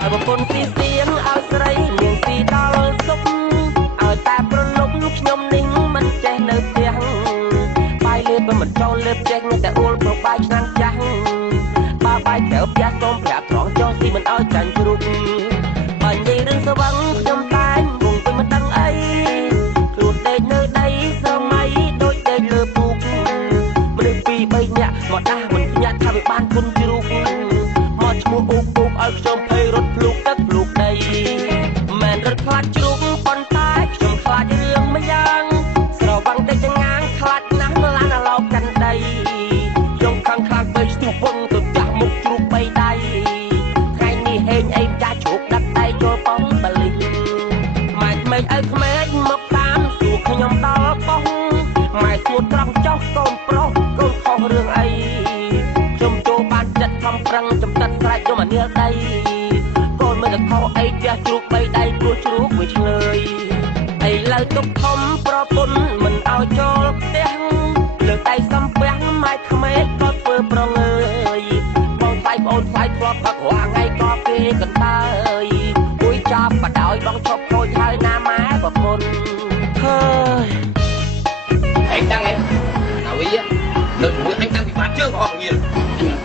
ឲ្យប្រពន្ធស៊ីសៀងឲ្យស្រីនាងស៊ីដល់សុខឲ្យតែប្រលប់ខ្ញុំនេះមិនចេះនៅផ្ទះបាយលេបមិនចូលលេបចេះតែអួលប្របាយឆ្នាំងចាស់បើបាយក្រៅផ្ទះសូមប្រាប់ត្រង់ចុះស៊ីមិនឲ្យចាញ់ជ្រូកបើនិយាយរឿងស្វឹងខ្ញុំតែងវងទៅមិនដឹងអីខ្លួនដេកនៅដីសម័យដូចដេកលើពូកមនុស្សពីរបីនាក់មកដាស់មិនញាក់ថាវាបានគុណជ្រូកមកឈ្មោះអ៊ូពូកឲ្យខ្ញុំភ័យរត់ភ្លុកទឹកភ្លុកដីមិនរត់ខ្លាចជ្រូកប៉ុន្តែខ្ញុំខ្លាចរឿងម្យ៉ាងស្រវាំងតែចងាងខ្លាចណាស់ឡានអាឡោកាន់ដីខ្ញុំខឹងខ្លាំងពេកស្ទុះវងទៅចាស់មុខជ្រូកបីដៃថ្ងៃនេះហេងអីចាស់ជ្រូកដាក់ដៃចូលប៉ងបលិសម៉ែក្មេងឲ្យក្មេងមកតាមសួរខ្ញុំដល់ប៉ងម៉ែសួរត្រង់ចោះកូនប្រុសកូនខុសរឿងអីខ្ញុំចូលបានចិត្តខំប្រឹងចំតិតស្រែកយកមកនាលដីកូនមិនទៅខុសអីផ្ទះជ្រូកបីដៃព្រោះជ្រូកវាឆ្លើយឥឡូវទុកធំប្រពន្ធមិនឲ្យចូលផ្ទះលើកដៃសំពះម៉ែក្មេងក៏ធ្វើប្រងើយបងស្អែកប្អូនស្អែកធ្លាប់ផឹករាល់ថ្ងៃក៏គេកន្តើយអួយចាប់បដ ாய் បងឈប់ខូចហើយណាម៉ែប្រពន្ធហើយ anh đang em nào ý đợt mũi anh đang bị phạt chưa có nhiều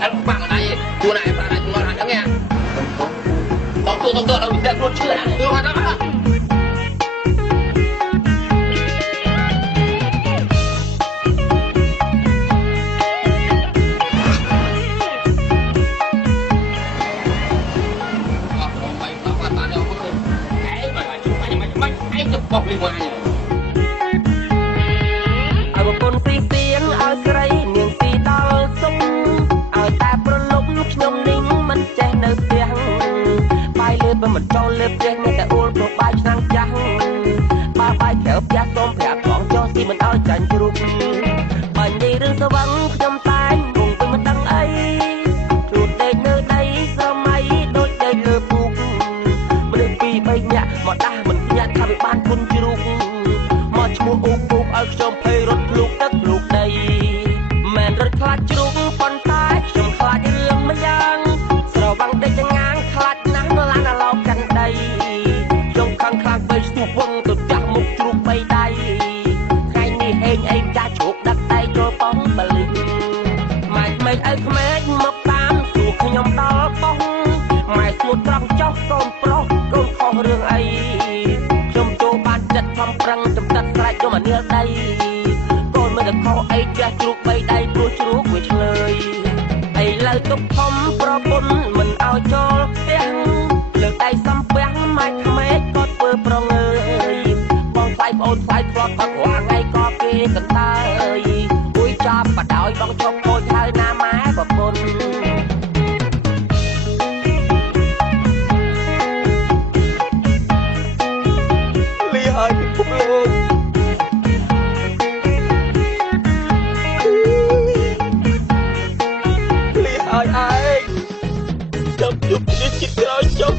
em bạn ở đây chùa này bạn này chùa này đã nghe tao đâu bị tẹt luôn chưa đã tôi hoàn đó anh chụp bọc đi ngoài này ឲ្យប្រពន្ធស៊ីសៀងឲ្យស្រីនាងស៊ីដល់សុខឲ្យតែប្រលប់ខ្ញុំនេះមិនចេះនៅផ្ទះបាយលេបមិនចូលលេបចេះតែអួលប្របាយឆ្នាំងចាស់បើបាយក្រៅផ្ទះសូមប្រាប់ត្រង់ចុះស៊ីមិនឲ្យចាញ់ជ្រូកបើនិយាយរឿងស្វឹងខ្ញុំតែងវងទៅមិនដឹងអីខ្លួនដេកនៅដីសម័យដូចដេកលើពូកមនុស្សពីរបីនាក់មកដាស់មិនញាក់ថាវាបានគុណជ្រូកមកឈ្មោះអ៊ូពូកឲ្យខ្ញុំភ័យរត់ភ្លុកទឹកភ្លុកដីមិនរត់ខ្លាចជ្រូកប៉ុន្តែខ្ញុំខ្លាចរឿងម្យ៉ាងស្រវាំងតែចងាងខ្លាចណាស់ឡានអាឡោកាន់ដីខ្ញុំខឹងខ្លាំងពេកស្ទុះវងទៅចាស់មុខជ្រូកបីដៃថ្ងៃនេះហេងអីចាស់ជ្រូកដាក់ដៃចូលប៉ងបលិសម៉ែក្មេងឲ្យក្មេងមកតាមសួរខ្ញុំដល់ប៉ងម៉ែសួរត្រង់ចោះកូនប្រុសកូនខុសរឿងអីខ្ញុំចូលបានចិត្តខំប្រឹងចំតិតស្រែកយកមកនាលដីកូនមិនទៅខុសអីផ្ទះជ្រូកបីដៃព្រោះជ្រូកវាឆ្លើយឥឡូវទុកធំប្រពន្ធមិនឲ្យចូលផ្ទះលើកដៃសំពះម៉ែក្មេងក៏ធ្វើប្រងើយបងស្អែកប្អូនស្អែកធ្លាប់ផឹករាល់ថ្ងៃក៏គេកន្តើយអួយចាប់បដ ாய் បងឈប់ខូចហើយណាម៉ែប្រពន្ធលីហើយពិភពលោកលីហើយឯងចាំជួបគ្នាជាតិក្រោយចុះ